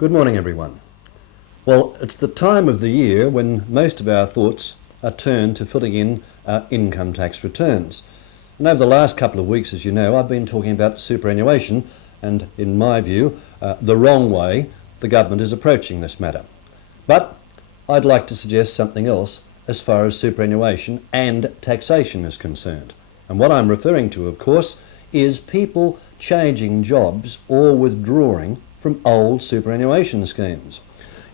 Good morning, everyone. Well, it's the time of the year when most of our thoughts are turned to filling in our income tax returns. And over the last couple of weeks, as you know, I've been talking about superannuation and, in my view, the wrong way the government is approaching this matter. But I'd like to suggest something else as far as superannuation and taxation is concerned. And what I'm referring to, of course, is people changing jobs or withdrawing from old superannuation schemes.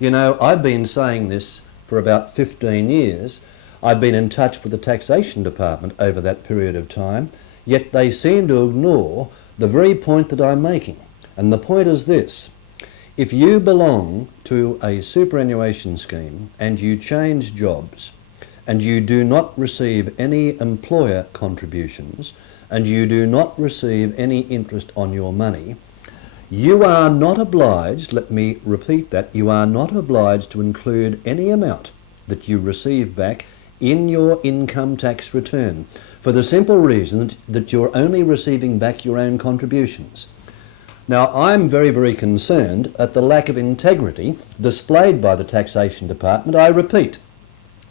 You know, I've been saying this for about 15 years. I've been in touch with the taxation department over that period of time, yet they seem to ignore the very point that I'm making. And the point is this: if you belong to a superannuation scheme and you change jobs and you do not receive any employer contributions and you do not receive any interest on your money, you are not obliged, let me repeat that, you are not obliged to include any amount that you receive back in your income tax return, for the simple reason that you're only receiving back your own contributions. Now, I'm very, very concerned at the lack of integrity displayed by the taxation department. I repeat,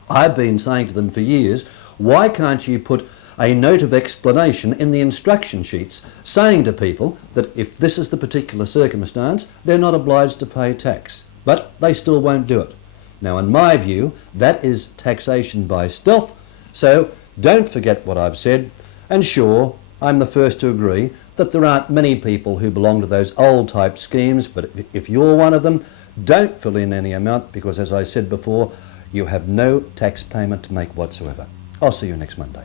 I've been saying to them for years, why can't you put a note of explanation in the instruction sheets saying to people that if this is the particular circumstance, they're not obliged to pay tax. But they still won't do it. Now, in my view, that is taxation by stealth, so don't forget what I've said. And sure, I'm the first to agree that there aren't many people who belong to those old type schemes, but if you're one of them, don't fill in any amount because, as I said before, you have no tax payment to make whatsoever. I'll see you next Monday.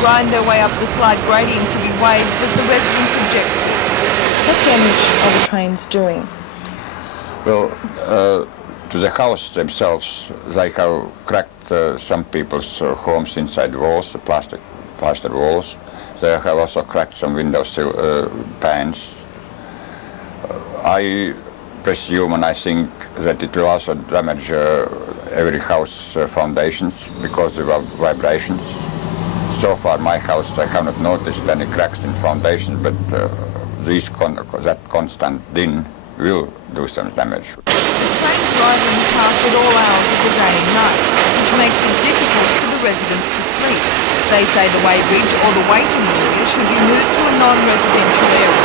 Grind their way up the slight gradient to be weighed, but the residents object. What damage are the trains doing? Well, to the house themselves, they have cracked some people's homes inside walls, plaster walls. They have also cracked some window panes. I presume and I think that it will also damage every house foundations because of vibrations. So far, my house, I have not noticed any cracks in foundation, but that constant din will do some damage. Trains drive in the path at all hours of the day and night, which makes it difficult for the residents to sleep. They say the weighbridge or the waiting area should be moved to a non-residential area.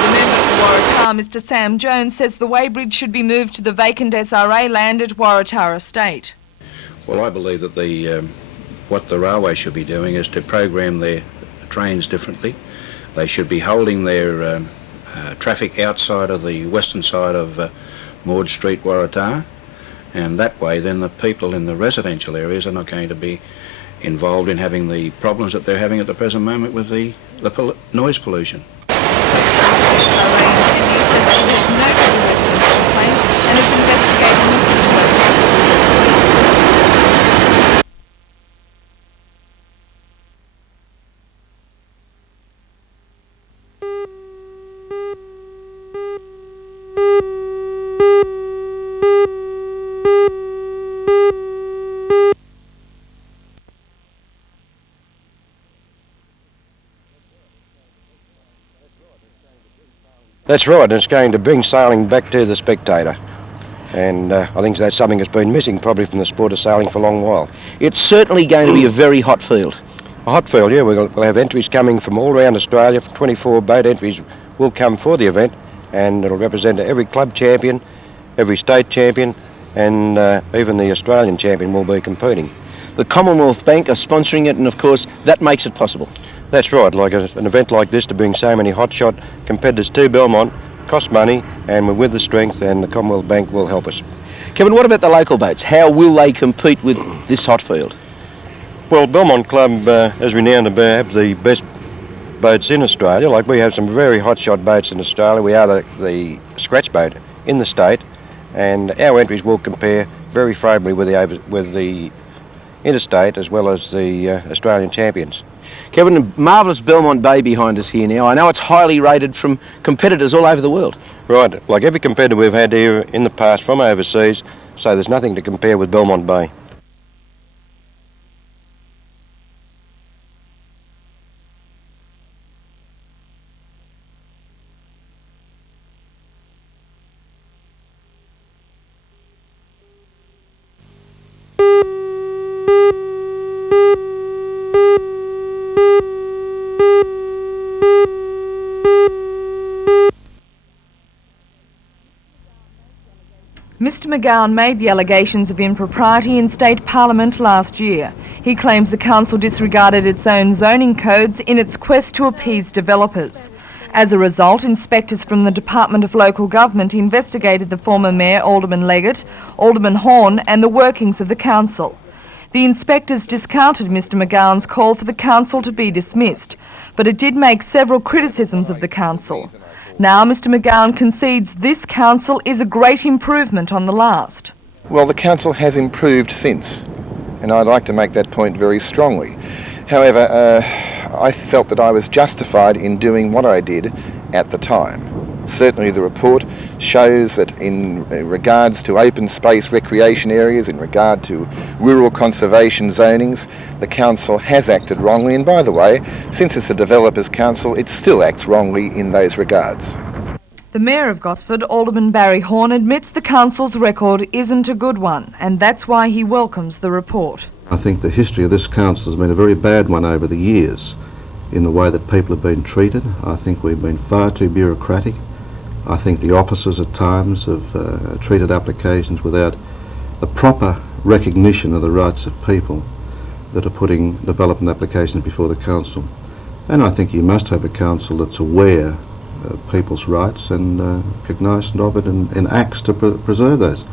The member for Waratah, Mr Sam Jones, says the weighbridge should be moved to the vacant SRA land at Waratah Estate. Well, I believe that what the railway should be doing is to program their trains differently. They should be holding their traffic outside of the western side of Maud Street, Waratah, and that way then the people in the residential areas are not going to be involved in having the problems that they're having at the present moment with the noise pollution. SRA in Sydney says it has noted the residents' complaints and is investigating the situation. That's right, and it's going to bring sailing back to the spectator. And I think that's something that's been missing probably from the sport of sailing for a long while. It's certainly going to be a very hot field. A hot field, yeah. We'll have entries coming from all around Australia. 24 boat entries will come for the event, and it'll represent every club champion, every state champion, and even the Australian champion will be competing. The Commonwealth Bank are sponsoring it, and of course that makes it possible. That's right, like an event like this to bring so many hotshot competitors to Belmont costs money, and we're with the strength, and the Commonwealth Bank will help us. Kevin, what about the local boats? How will they compete with this hot field? Well, Belmont Club, as we now have the best boats in Australia. Like, we have some very hotshot boats in Australia. We are the scratch boat in the state, and our entries will compare very favourably with the interstate as well as the Australian champions. Kevin, a marvellous Belmont Bay behind us here now. I know it's highly rated from competitors all over the world. Right, like every competitor we've had here in the past from overseas, so there's nothing to compare with Belmont Bay. Mr McGowan made the allegations of impropriety in State Parliament last year. He claims the council disregarded its own zoning codes in its quest to appease developers. As a result, inspectors from the Department of Local Government investigated the former Mayor, Alderman Leggett, Alderman Horn and the workings of the council. The inspectors discounted Mr McGowan's call for the council to be dismissed, but it did make several criticisms of the council. Now Mr McGowan concedes this council is a great improvement on the last. Well, the council has improved since, and I'd like to make that point very strongly. However, I felt that I was justified in doing what I did at the time. Certainly the report shows that in regards to open space recreation areas, in regard to rural conservation zonings, the council has acted wrongly, and by the way, since it's a developers council, it still acts wrongly in those regards. The Mayor of Gosford, Alderman Barry Horn, admits the council's record isn't a good one, and that's why he welcomes the report. I think the history of this council has been a very bad one over the years in the way that people have been treated. I think we've been far too bureaucratic. I think the officers at times have treated applications without the proper recognition of the rights of people that are putting development applications before the council. And I think you must have a council that's aware of people's rights and cognisant of it and acts to preserve those.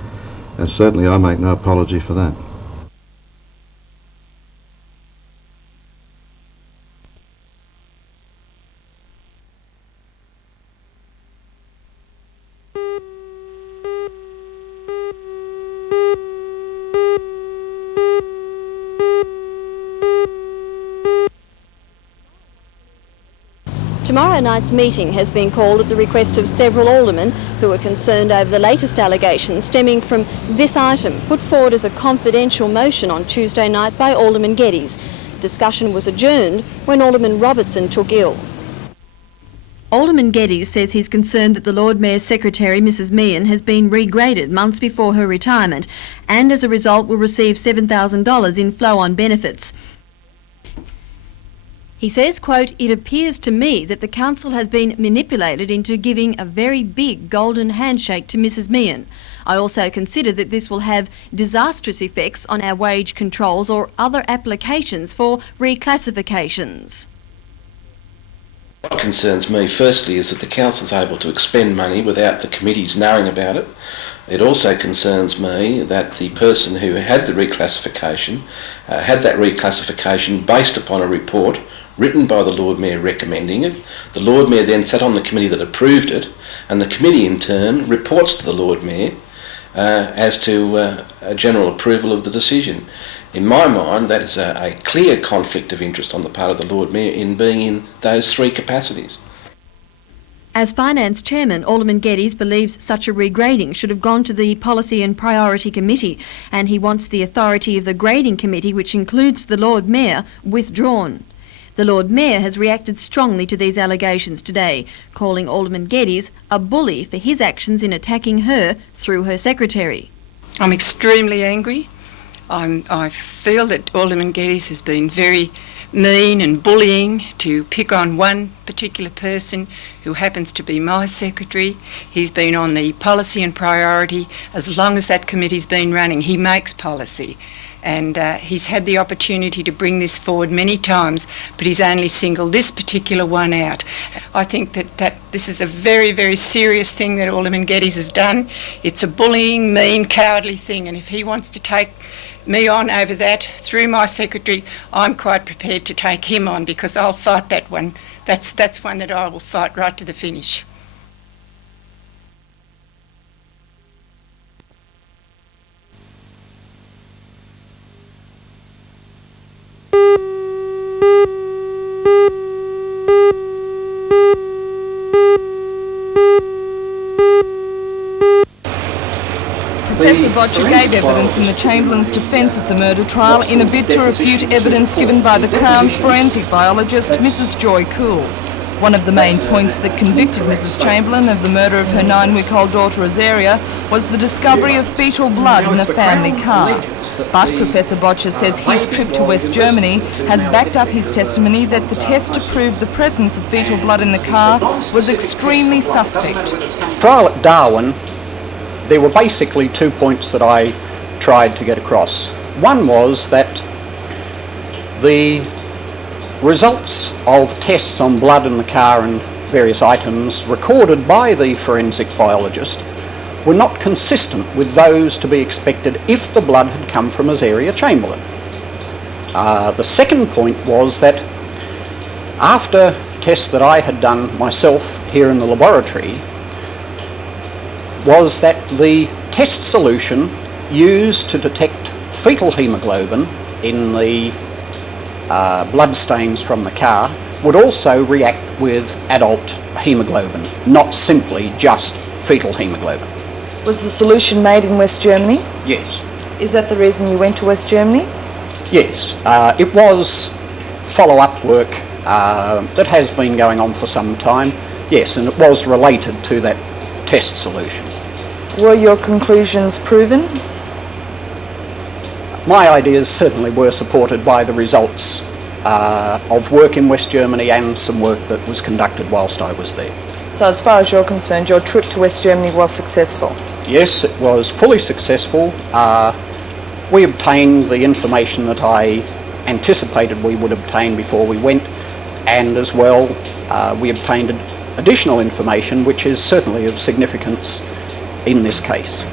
And certainly I make no apology for that. Tomorrow night's meeting has been called at the request of several aldermen who are concerned over the latest allegations stemming from this item put forward as a confidential motion on Tuesday night by Alderman Geddes. Discussion was adjourned when Alderman Robertson took ill. Alderman Geddes says he's concerned that the Lord Mayor's secretary, Mrs Meehan, has been regraded months before her retirement and as a result will receive $7,000 in flow-on benefits. He says, quote, "It appears to me that the council has been manipulated into giving a very big golden handshake to Mrs Meehan. I also consider that this will have disastrous effects on our wage controls or other applications for reclassifications." What concerns me firstly is that the council's able to expend money without the committees knowing about it. It also concerns me that the person who had the reclassification had that reclassification based upon a report written by the Lord Mayor recommending it. The Lord Mayor then sat on the committee that approved it, and the committee in turn reports to the Lord Mayor as to a general approval of the decision. In my mind, that is a clear conflict of interest on the part of the Lord Mayor in being in those three capacities. As Finance Chairman, Alderman Geddes believes such a regrading should have gone to the Policy and Priority Committee, and he wants the authority of the Grading Committee, which includes the Lord Mayor, withdrawn. The Lord Mayor has reacted strongly to these allegations today, calling Alderman Geddes a bully for his actions in attacking her through her secretary. I'm extremely angry. I feel that Alderman Geddes has been very mean and bullying to pick on one particular person who happens to be my secretary. He's been on the Policy and Priority as long as that committee's been running. He makes policy. and he's had the opportunity to bring this forward many times, but he's only singled this particular one out. I think that this is a very, very serious thing that Alderman Geddes has done. It's a bullying, mean, cowardly thing, and if he wants to take me on over that through my secretary, I'm quite prepared to take him on, because I'll fight that one. That's one that I will fight right to the finish. Professor Botcher gave evidence in the Chamberlain's defence at the murder trial in a bid to refute evidence given by the Crown's forensic biologist, Mrs. Joy Cool. One of the main points that convicted Mrs. Chamberlain of the murder of her 9-week-old daughter Azaria was the discovery of fetal blood in the family car. But Professor Botcher says his trip to West Germany has backed up his testimony that the test to prove the presence of fetal blood in the car was extremely suspect. Trial at Darwin, there were basically 2 points that I tried to get across. One was that the results of tests on blood in the car and various items recorded by the forensic biologist were not consistent with those to be expected if the blood had come from Azaria Chamberlain. The second point was that after tests that I had done myself here in the laboratory, was that the test solution used to detect fetal haemoglobin in the blood stains from the car would also react with adult haemoglobin, not simply just fetal haemoglobin. Was the solution made in West Germany? Yes. Is that the reason you went to West Germany? Yes. It was follow-up work that has been going on for some time, yes, and it was related to that test solution. Were your conclusions proven? My ideas certainly were supported by the results of work in West Germany and some work that was conducted whilst I was there. So as far as you're concerned, your trip to West Germany was successful? Yes, it was fully successful. We obtained the information that I anticipated we would obtain before we went, and as well we obtained additional information which is certainly of significance in this case.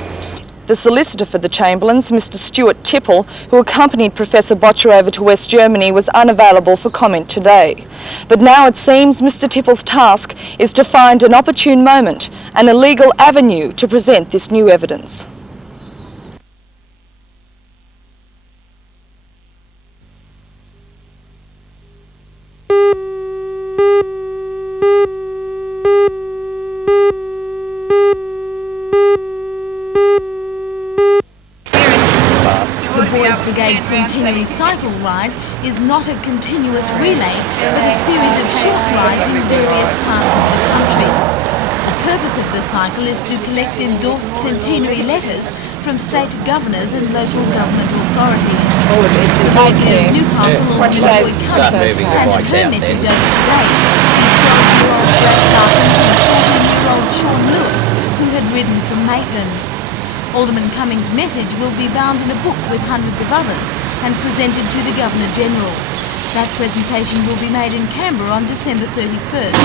The solicitor for the Chamberlains, Mr. Stuart Tipple, who accompanied Professor Botcher over to West Germany, was unavailable for comment today. But now it seems Mr. Tipple's task is to find an opportune moment and a legal avenue to present this new evidence. Brigade Centenary Cycle Ride is not a continuous relay, but a series of short rides in various parts of the country. The purpose of the cycle is to collect endorsed centenary letters from state governors and local government authorities. The Mayor of Newcastle, Alderman Lloyd Cummins, has her message over today to 12-year-old Brad Larkins and 14-year-old Sean Lewis, who had ridden from Maitland. Alderman Cummings' message will be bound in a book with hundreds of others and presented to the Governor-General. That presentation will be made in Canberra on December 31st.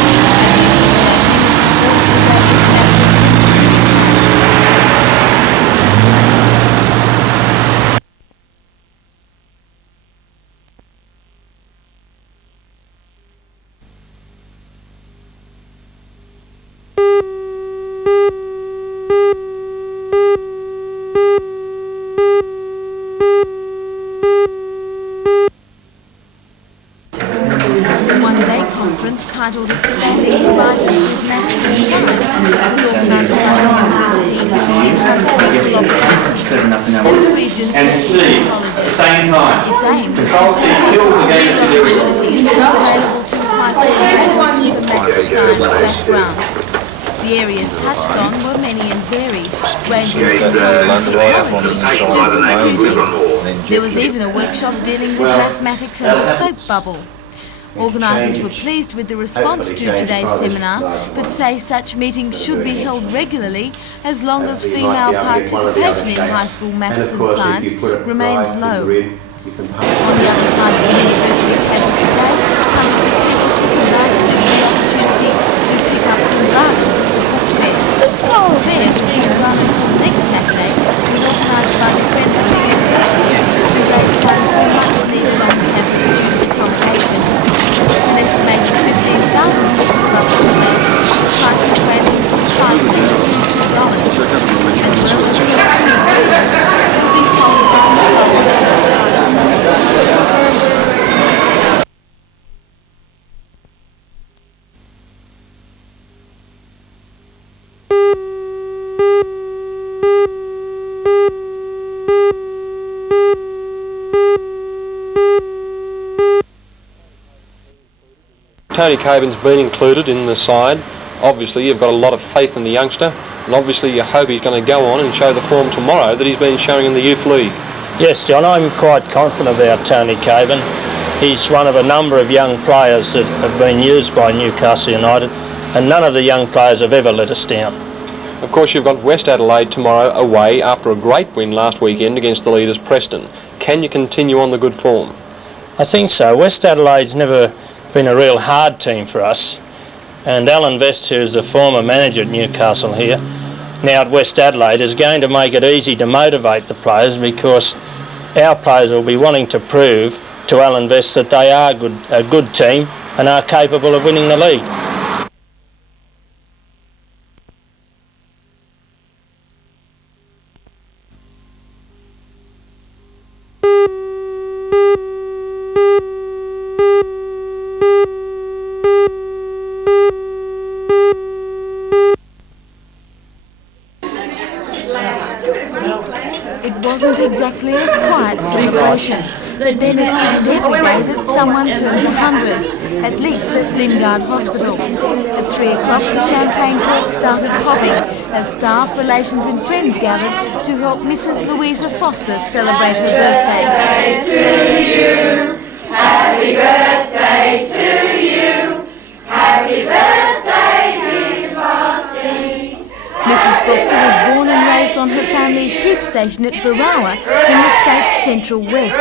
Titled Expanding Horizons with Maths and Science, the organisation of the region's and C at the same time. Its aim is Control C kills the game together. available to high school graduates with a maths and science background. The areas touched on were many and varied, ranging from technology to computing. There was even a workshop dealing with mathematics and the soap bubble. Organisers were pleased with the response to today's seminar, but say such meetings should be held regularly as long as female participation in high school maths and science remains low. On the other side of the university campus today, hundreds of people took advantage of the opportunity to pick up some bargains at the book fair. The fair, to be run until next Saturday, was organised by the Friends of the University to raise funds for much needed on-campus student accommodation. An estimated 15,000 books are up for sale, prices ranging from 5 cents to $2, as well as 2 volumes will be sold by Tony Caven's been included in the side. Obviously you've got a lot of faith in the youngster, and obviously you hope he's going to go on and show the form tomorrow that he's been showing in the Youth League. Yes, John, I'm quite confident about Tony Caven. He's one of a number of young players that have been used by Newcastle United, and none of the young players have ever let us down. Of course you've got West Adelaide tomorrow away after a great win last weekend against the leaders Preston. Can you continue on the good form? I think so. West Adelaide's never been a real hard team for us, and Alan Vest, who is the former manager at Newcastle here, now at West Adelaide, is going to make it easy to motivate the players, because our players will be wanting to prove to Alan Vest that they are a good team and are capable of winning the league. It wasn't exactly a quiet celebration, but then it isn't every day that someone turns 100, at least at Lingard Hospital. At 3 o'clock, the champagne cork started popping as staff, relations and friends gathered to help Mrs. Louisa Foster celebrate her birthday. Happy birthday to you, happy birthday dear Frosty. Mrs. Foster was born and raised on her family's sheep station at Barawa in the state's central west.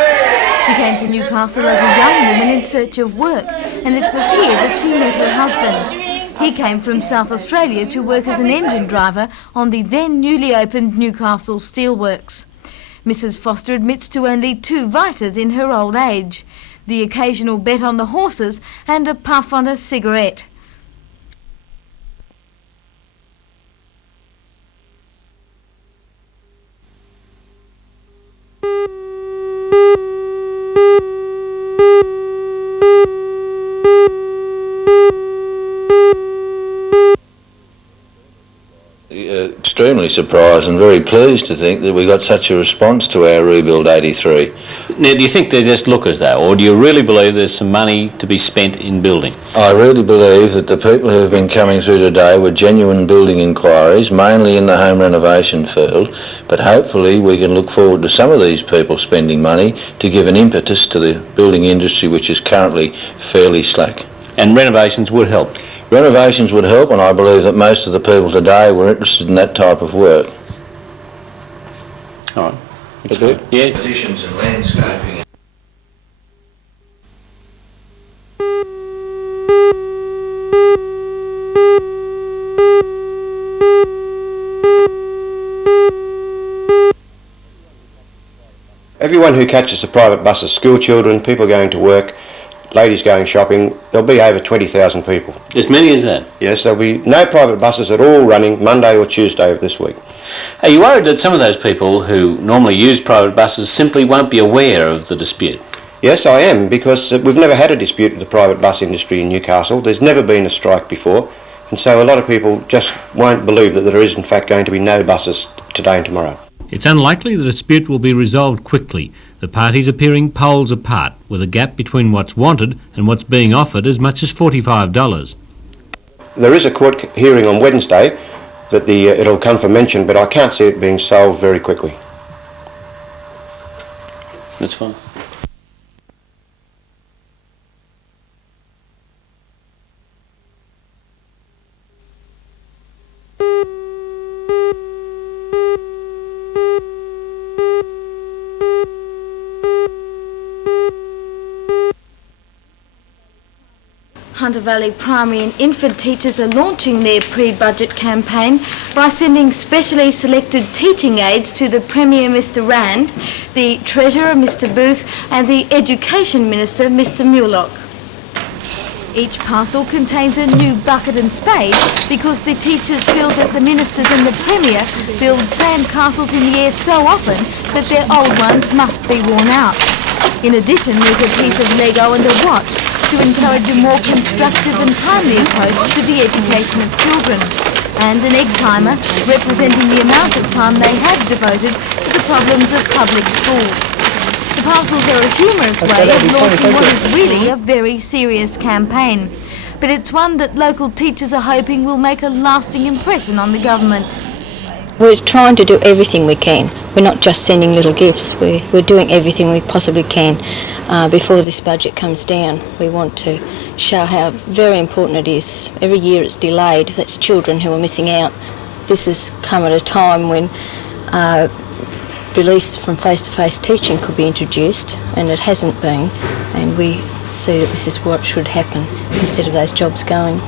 She came to Newcastle as a young woman in search of work, and it was here that she met her husband. He came from South Australia to work as an engine driver on the then newly opened Newcastle Steelworks. Mrs. Foster admits to only 2 vices in her old age: the occasional bet on the horses and a puff on a cigarette. Extremely surprised and very pleased to think that we got such a response to our Rebuild 83. Now, do you think they're just lookers though, or do you really believe there's some money to be spent in building? I really believe that the people who have been coming through today were genuine building inquiries, mainly in the home renovation field, but hopefully we can look forward to some of these people spending money to give an impetus to the building industry, which is currently fairly slack. And renovations would help? Renovations would help, and I believe that most of the people today were interested in that type of work. All right. Yeah. Positions and landscaping. Everyone who catches the private buses, school children, people going to work, ladies going shopping, there'll be over 20,000 people. As many as that? Yes, there'll be no private buses at all running Monday or Tuesday of this week. Are you worried that some of those people who normally use private buses simply won't be aware of the dispute? Yes, I am, because we've never had a dispute with the private bus industry in Newcastle. There's never been a strike before, and so a lot of people just won't believe that there is in fact going to be no buses today and tomorrow. It's unlikely the dispute will be resolved quickly, the parties appearing poles apart, with a gap between what's wanted and what's being offered as much as $45. There is a court hearing on Wednesday that it'll come for mention, but I can't see it being solved very quickly. That's fine. Hunter Valley primary and infant teachers are launching their pre-budget campaign by sending specially selected teaching aids to the Premier, Mr Rann, the Treasurer, Mr Booth, and the Education Minister, Mr Mulock. Each parcel contains a new bucket and spade because the teachers feel that the ministers and the Premier build sandcastles in the air so often that their old ones must be worn out. In addition, there's a piece of Lego and a watch to encourage a more constructive and timely approach to the education of children, and an egg timer representing the amount of time they have devoted to the problems of public schools. The parcels are a humorous way of launching what is really a very serious campaign, but it's one that local teachers are hoping will make a lasting impression on the government. We're trying to do everything we can. We're not just sending little gifts, we're doing everything we possibly can before this budget comes down. We want to show how very important it is. Every year it's delayed, that's children who are missing out. This has come at a time when release from face-to-face teaching could be introduced, and it hasn't been, and we see that this is what should happen instead of those jobs going.